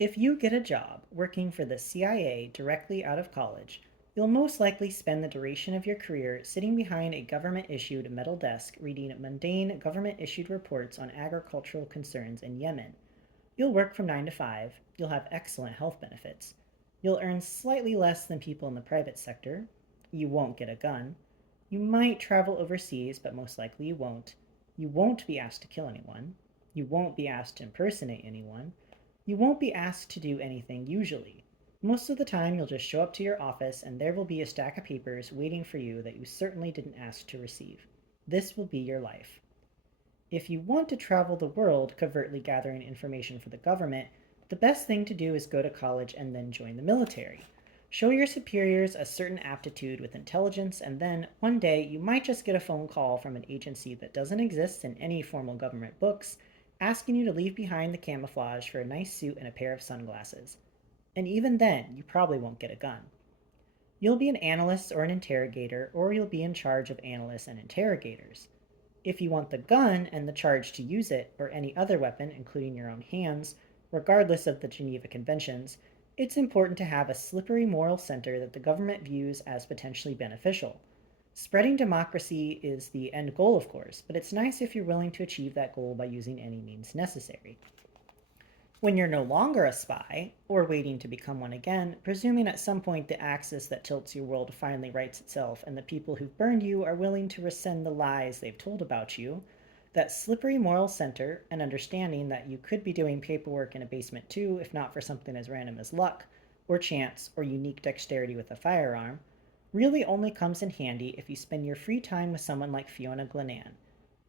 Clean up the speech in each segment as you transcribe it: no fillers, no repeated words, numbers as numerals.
If you get a job working for the CIA directly out of college, you'll most likely spend the duration of your career sitting behind a government issued metal desk reading mundane government issued reports on agricultural concerns in Yemen. You'll work from 9 to 5, you'll have excellent health benefits, you'll earn slightly less than people in the private sector, you won't get a gun, you might travel overseas, but most likely you won't be asked to kill anyone, you won't be asked to impersonate anyone, you won't be asked to do anything usually. Most of the time, you'll just show up to your office and there will be a stack of papers waiting for you that you certainly didn't ask to receive. This will be your life. If you want to travel the world covertly gathering information for the government, the best thing to do is go to college and then join the military. Show your superiors a certain aptitude with intelligence, and then one day you might just get a phone call from an agency that doesn't exist in any formal government books, asking you to leave behind the camouflage for a nice suit and a pair of sunglasses. And even then, you probably won't get a gun. You'll be an analyst or an interrogator, or you'll be in charge of analysts and interrogators. If you want the gun and the charge to use it, or any other weapon, including your own hands, regardless of the Geneva Conventions, it's important to have a slippery moral center that the government views as potentially beneficial. Spreading democracy is the end goal, of course, but it's nice if you're willing to achieve that goal by using any means necessary. When you're no longer a spy, or waiting to become one again, presuming at some point the axis that tilts your world finally rights itself and the people who've burned you are willing to rescind the lies they've told about you, that slippery moral center and understanding that you could be doing paperwork in a basement too, if not for something as random as luck, or chance, or unique dexterity with a firearm, really only comes in handy if you spend your free time with someone like Fiona Glennan,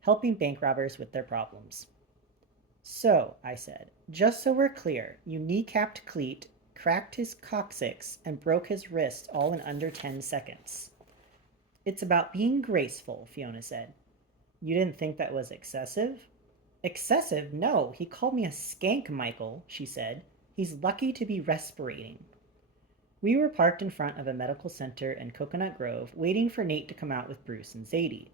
helping bank robbers with their problems. So, I said, just so we're clear, you kneecapped Cleet, cracked his coccyx, and broke his wrist all in under 10 seconds. It's about being graceful, Fiona said. You didn't think that was excessive? Excessive? No, he called me a skank, Michael, she said. He's lucky to be respirating. We were parked in front of a medical center in Coconut Grove, waiting for Nate to come out with Bruce and Zadie.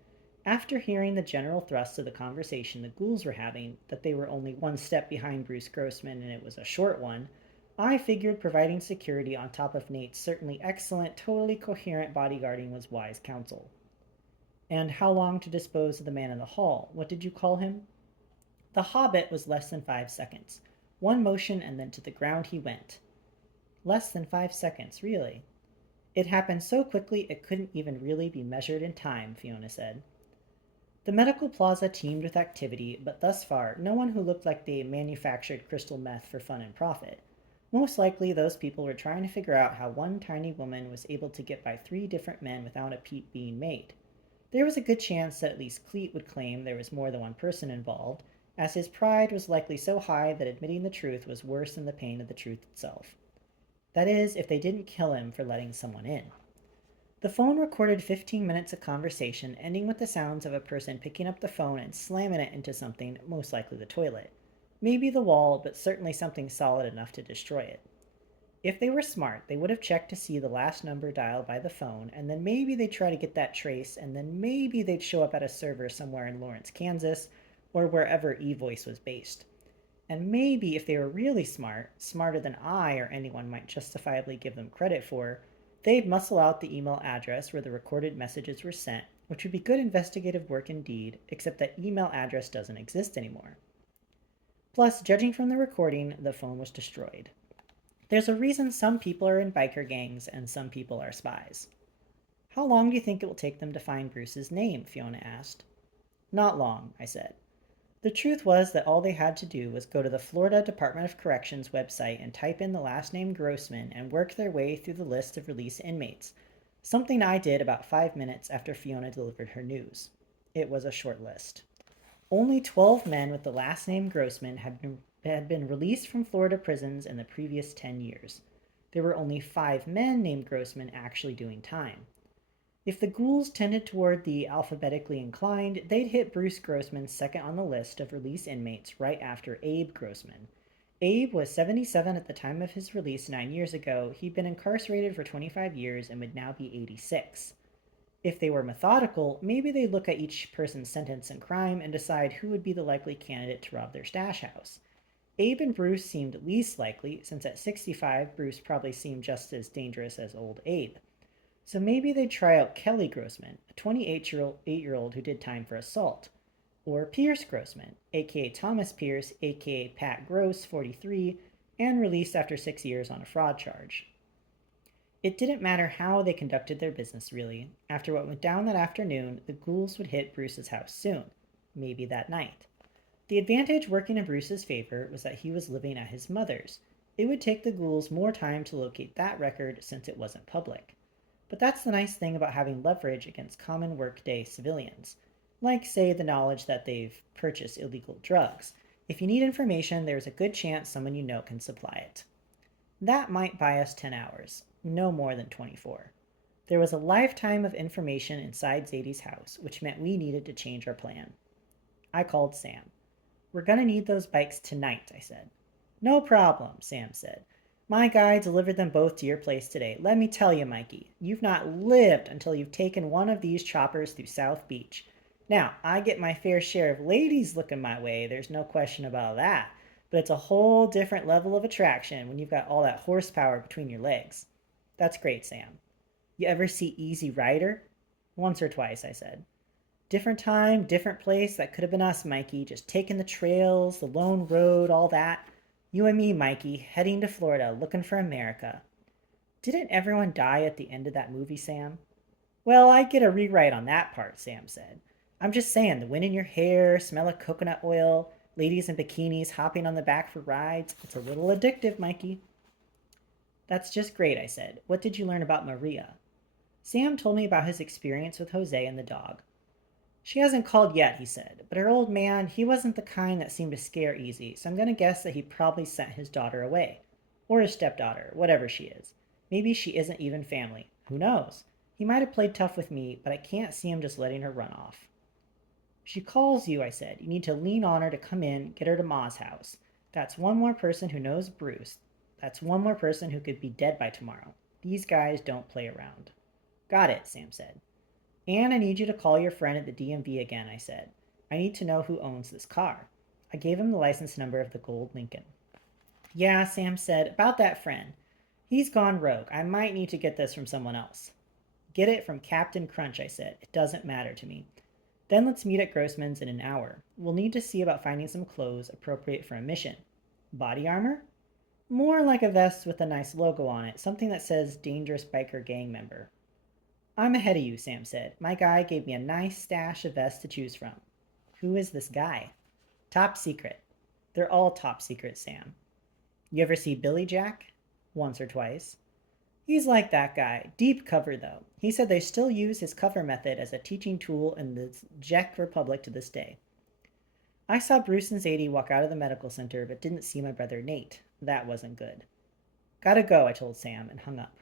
After hearing the general thrust of the conversation the ghouls were having, that they were only one step behind Bruce Grossman and it was a short one, I figured providing security on top of Nate's certainly excellent, totally coherent bodyguarding was wise counsel. And how long to dispose of the man in the hall? What did you call him? The hobbit was less than 5 seconds. One motion and then to the ground he went. Less than 5 seconds, really. It happened so quickly it couldn't even really be measured in time, Fiona said. The medical plaza teemed with activity, but thus far, no one who looked like they manufactured crystal meth for fun and profit. Most likely, those people were trying to figure out how one tiny woman was able to get by 3 different men without a peep being made. There was a good chance that at least Cleet would claim there was more than one person involved, as his pride was likely so high that admitting the truth was worse than the pain of the truth itself. That is, if they didn't kill him for letting someone in. The phone recorded 15 minutes of conversation, ending with the sounds of a person picking up the phone and slamming it into something, most likely the toilet. Maybe the wall, but certainly something solid enough to destroy it. If they were smart, they would have checked to see the last number dialed by the phone, and then maybe they'd try to get that trace, and then maybe they'd show up at a server somewhere in Lawrence, Kansas, or wherever eVoice was based. And maybe if they were really smart, smarter than I or anyone might justifiably give them credit for, they'd muscle out the email address where the recorded messages were sent, which would be good investigative work indeed, except that email address doesn't exist anymore. Plus, judging from the recording, the phone was destroyed. There's a reason some people are in biker gangs and some people are spies. How long do you think it will take them to find Bruce's name? Fiona asked. Not long, I said. The truth was that all they had to do was go to the Florida Department of Corrections website and type in the last name Grossman and work their way through the list of released inmates, something I did about 5 minutes after Fiona delivered her news. It was a short list. Only 12 men with the last name Grossman had been released from Florida prisons in the previous 10 years. There were only 5 men named Grossman actually doing time. If the ghouls tended toward the alphabetically inclined, they'd hit Bruce Grossman second on the list of release inmates right after Abe Grossman. Abe was 77 at the time of his release 9 years ago. He'd been incarcerated for 25 years and would now be 86. If they were methodical, maybe they'd look at each person's sentence and crime and decide who would be the likely candidate to rob their stash house. Abe and Bruce seemed least likely, since at 65, Bruce probably seemed just as dangerous as old Abe. So maybe they'd try out Kelly Grossman, a 28-year-old who did time for assault, or Pierce Grossman, aka Thomas Pierce, aka Pat Gross, 43, and released after 6 years on a fraud charge. It didn't matter how they conducted their business, really. After what went down that afternoon, the ghouls would hit Bruce's house soon, maybe that night. The advantage working in Bruce's favor was that he was living at his mother's. It would take the ghouls more time to locate that record since it wasn't public. But that's the nice thing about having leverage against common workday civilians, like, say, the knowledge that they've purchased illegal drugs. If you need information, there's a good chance someone you know can supply it. That might buy us 10 hours, no more than 24. There was a lifetime of information inside Zadie's house, which meant we needed to change our plan. I called Sam. "We're gonna need those bikes tonight," I said. "No problem," Sam said. "My guy delivered them both to your place today. Let me tell you, Mikey, you've not lived until you've taken one of these choppers through South Beach. Now, I get my fair share of ladies looking my way, there's no question about that, but it's a whole different level of attraction when you've got all that horsepower between your legs." "That's great, Sam." "You ever see Easy Rider?" "Once or twice," I said. "Different time, different place. That could have been us, Mikey, just taking the trails, the lone road, all that. You and me, Mikey, heading to Florida, looking for America." "Didn't everyone die at the end of that movie, Sam?" "Well, I get a rewrite on that part," Sam said. "I'm just saying, the wind in your hair, smell of coconut oil, ladies in bikinis hopping on the back for rides. It's a little addictive, Mikey." "That's just great," I said. "What did you learn about Maria?" Sam told me about his experience with Jose and the dog. "She hasn't called yet," he said, "but her old man, he wasn't the kind that seemed to scare easy, so I'm going to guess that he probably sent his daughter away. Or his stepdaughter, whatever she is. Maybe she isn't even family. Who knows? He might have played tough with me, but I can't see him just letting her run off." "She calls you," I said. "You need to lean on her to come in, get her to Ma's house. That's one more person who knows Bruce. That's one more person who could be dead by tomorrow. These guys don't play around." "Got it," Sam said. "And I need you to call your friend at the DMV again," I said. "I need to know who owns this car." I gave him the license number of the gold Lincoln. "Yeah," Sam said, "about that friend. He's gone rogue. I might need to get this from someone else." "Get it from Captain Crunch," I said. "It doesn't matter to me. Then let's meet at Grossman's in an hour. We'll need to see about finding some clothes appropriate for a mission." "Body armor?" "More like a vest with a nice logo on it, something that says Dangerous Biker Gang Member." "I'm ahead of you," Sam said. "My guy gave me a nice stash of vests to choose from." "Who is this guy?" "Top secret." "They're all top secret, Sam." "You ever see Billy Jack?" "Once or twice." "He's like that guy. Deep cover, though. He said they still use his cover method as a teaching tool in the Czech Republic to this day." I saw Bruce and Zadie walk out of the medical center, but didn't see my brother Nate. That wasn't good. "Gotta go," I told Sam, and hung up.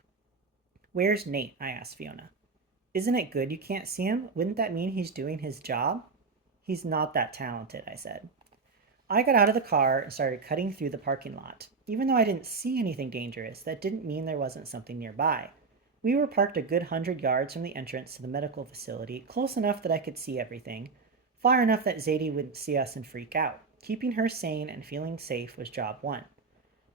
"Where's Nate?" I asked Fiona. "Isn't it good you can't see him? Wouldn't that mean he's doing his job?" "He's not that talented," I said. I got out of the car and started cutting through the parking lot. Even though I didn't see anything dangerous, that didn't mean there wasn't something nearby. We were parked a good 100 yards from the entrance to the medical facility, close enough that I could see everything, far enough that Zadie wouldn't see us and freak out. Keeping her sane and feeling safe was job one.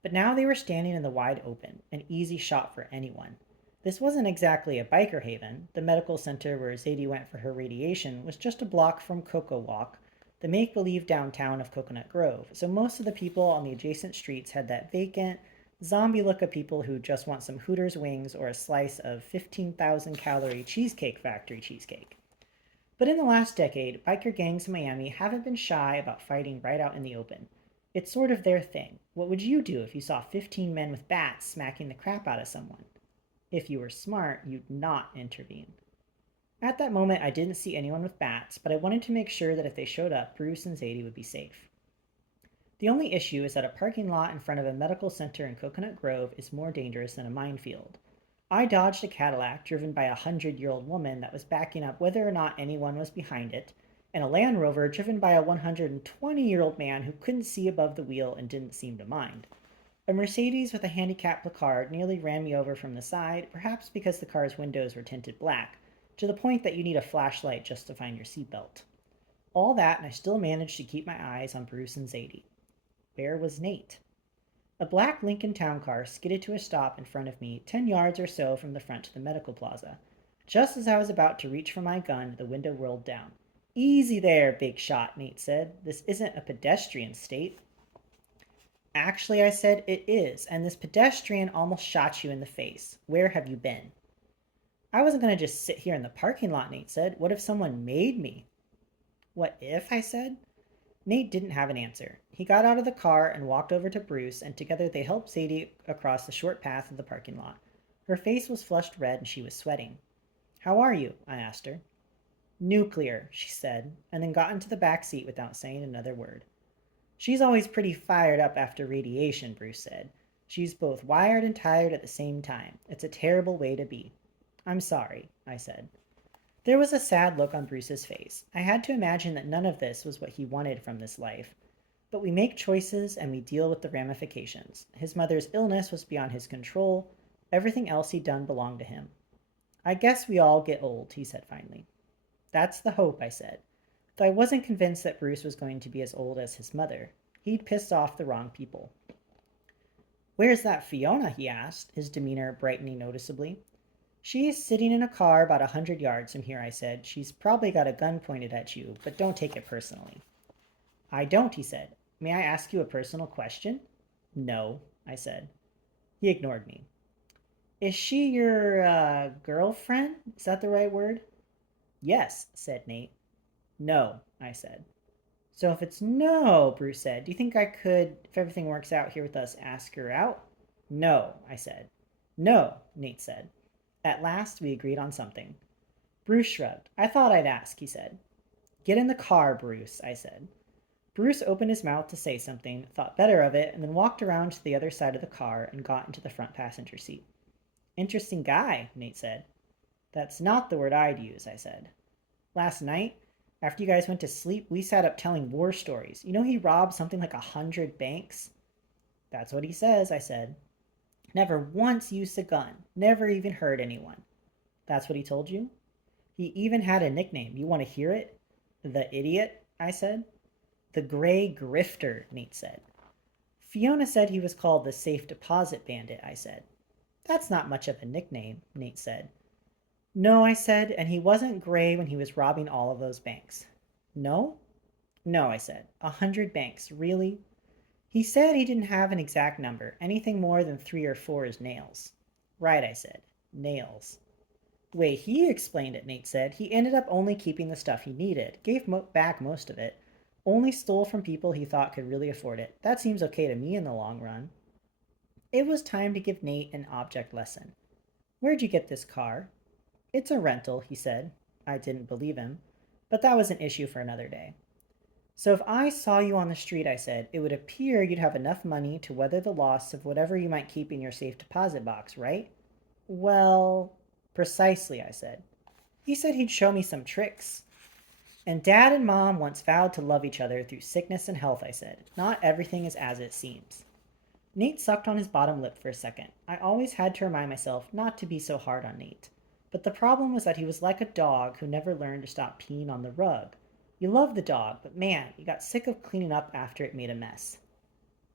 But now they were standing in the wide open, an easy shot for anyone. This wasn't exactly a biker haven. The medical center where Zadie went for her radiation was just a block from Coco Walk, the make-believe downtown of Coconut Grove, so most of the people on the adjacent streets had that vacant, zombie look of people who just want some Hooters wings or a slice of 15,000-calorie Cheesecake Factory cheesecake. But in the last decade, biker gangs in Miami haven't been shy about fighting right out in the open. It's sort of their thing. What would you do if you saw 15 men with bats smacking the crap out of someone? If you were smart, you'd not intervene. At that moment, I didn't see anyone with bats, but I wanted to make sure that if they showed up, Bruce and Zadie would be safe. The only issue is that a parking lot in front of a medical center in Coconut Grove is more dangerous than a minefield. I dodged a Cadillac driven by a 100-year-old woman that was backing up whether or not anyone was behind it, and a Land Rover driven by a 120-year-old man who couldn't see above the wheel and didn't seem to mind. A Mercedes with a handicapped placard nearly ran me over from the side, perhaps because the car's windows were tinted black, to the point that you need a flashlight just to find your seatbelt. All that, and I still managed to keep my eyes on Bruce and Zadie. Where was Nate? A black Lincoln Town car skidded to a stop in front of me, 10 yards or so from the front of the medical plaza. Just as I was about to reach for my gun, the window rolled down. Easy there, big shot, Nate said. This isn't a pedestrian state. Actually, I said, it is, and this pedestrian almost shot you in the face. Where have you been? I wasn't going to just sit here in the parking lot, Nate said. What if someone made me? What if? I said. Nate didn't have an answer. He got out of the car and walked over to Bruce, and together they helped Sadie across the short path of the parking lot. Her face was flushed red and she was sweating. How are you? I asked her. Nuclear, she said, and then got into the back seat without saying another word. She's always pretty fired up after radiation, Bruce said. She's both wired and tired at the same time. It's a terrible way to be. I'm sorry, I said. There was a sad look on Bruce's face. I had to imagine that none of this was what he wanted from this life. But we make choices and we deal with the ramifications. His mother's illness was beyond his control. Everything else he'd done belonged to him. I guess we all get old, he said finally. That's the hope, I said, though I wasn't convinced that Bruce was going to be as old as his mother. He'd pissed off the wrong people. Where's that Fiona? He asked, his demeanor brightening noticeably. She's sitting in a car about 100 yards from here, I said. She's probably got a gun pointed at you, but don't take it personally. I don't, he said. May I ask you a personal question? No, I said. He ignored me. Is she your, girlfriend? Is that the right word? Yes, said Nate. No, I said. So if it's no, Bruce said, do you think I could, if everything works out here with us, ask her out? No, I said. No, Nate said. At last we agreed on something. Bruce shrugged. I thought I'd ask, he said. Get in the car, Bruce, I said. Bruce opened his mouth to say something, thought better of it, and then walked around to the other side of the car and got into the front passenger seat. Interesting guy, Nate said. That's not the word I'd use, I said. Last night, after you guys went to sleep, we sat up telling war stories. You know he robbed something like 100 banks? That's what he says, I said. Never once used a gun. Never even hurt anyone. That's what he told you? He even had a nickname. You want to hear it? The Idiot, I said. The Gray Grifter, Nate said. Fiona said he was called the Safe Deposit Bandit, I said. That's not much of a nickname, Nate said. No, I said, and he wasn't gray when he was robbing all of those banks. No? No, I said. 100 banks, really? He said he didn't have an exact number. Anything more than 3 or 4 is nails. Right, I said. Nails. Way he explained it, Nate said. He ended up only keeping the stuff he needed. Gave back most of it. Only stole from people he thought could really afford it. That seems okay to me in the long run. It was time to give Nate an object lesson. Where'd you get this car? It's a rental, he said. I didn't believe him, but that was an issue for another day. So if I saw you on the street, I said, it would appear you'd have enough money to weather the loss of whatever you might keep in your safe deposit box, right? Well, precisely, I said. He said he'd show me some tricks. And Dad and Mom once vowed to love each other through sickness and health, I said. Not everything is as it seems. Nate sucked on his bottom lip for a second. I always had to remind myself not to be so hard on Nate. But the problem was that he was like a dog who never learned to stop peeing on the rug. You loved the dog, but man, you got sick of cleaning up after it made a mess.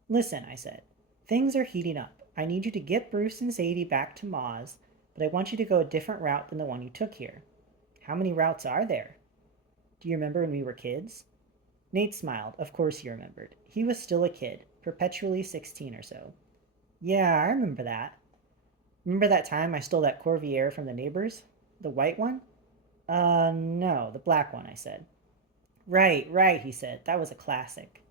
Listen, I said. Things are heating up. I need you to get Bruce and Sadie back to Ma's, but I want you to go a different route than the one you took here. How many routes are there? Do you remember when we were kids? Nate smiled. Of course he remembered. He was still a kid, perpetually 16 or so. Yeah, I remember that. Remember that time I stole that Corvair from the neighbors? The white one? No, the black one, I said. Right, he said. That was a classic.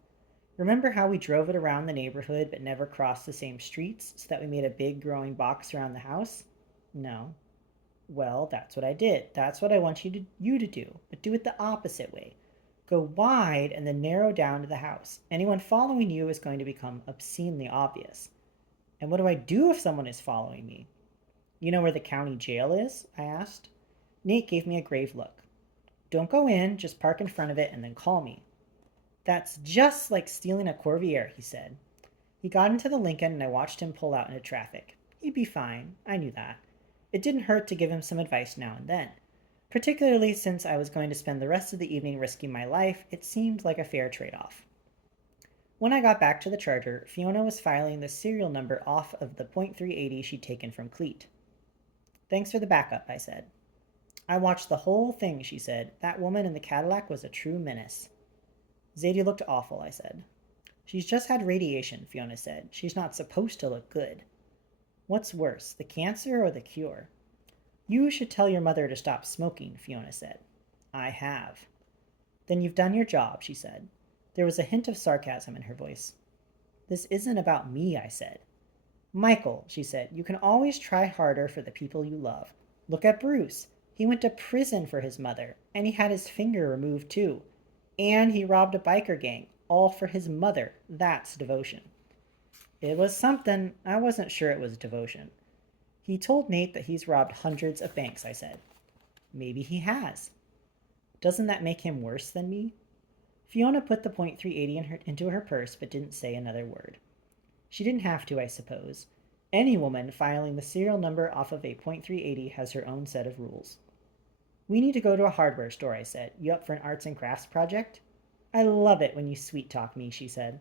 Remember how we drove it around the neighborhood but never crossed the same streets so that we made a big growing box around the house? No. Well, that's what I did. That's what I want you to do, but do it the opposite way. Go wide and then narrow down to the house. Anyone following you is going to become obscenely obvious. And what do I do if someone is following me? You know where the county jail is? I asked. Nate gave me a grave look. Don't go in, just park in front of it and then call me. That's just like stealing a Corvair, he said. He got into the Lincoln and I watched him pull out into traffic. He'd be fine, I knew that. It didn't hurt to give him some advice now and then. Particularly since I was going to spend the rest of the evening risking my life, it seemed like a fair trade-off. When I got back to the charger, Fiona was filing the serial number off of the .380 she'd taken from Cleet. Thanks for the backup, I said. I watched the whole thing, she said. That woman in the Cadillac was a true menace. Zadie looked awful, I said. She's just had radiation, Fiona said. She's not supposed to look good. What's worse, the cancer or the cure? You should tell your mother to stop smoking, Fiona said. I have. Then you've done your job, she said. There was a hint of sarcasm in her voice. This isn't about me, I said. Michael, she said, you can always try harder for the people you love. Look at Bruce. He went to prison for his mother, and he had his finger removed too. And he robbed a biker gang, all for his mother. That's devotion. It was something. I wasn't sure it was devotion. He told Nate that he's robbed hundreds of banks, I said. Maybe he has. Doesn't that make him worse than me? Fiona put the .380 into her purse but didn't say another word. She didn't have to, I suppose. Any woman filing the serial number off of a .380 has her own set of rules. We need to go to a hardware store, I said. You up for an arts and crafts project? I love it when you sweet talk me, she said.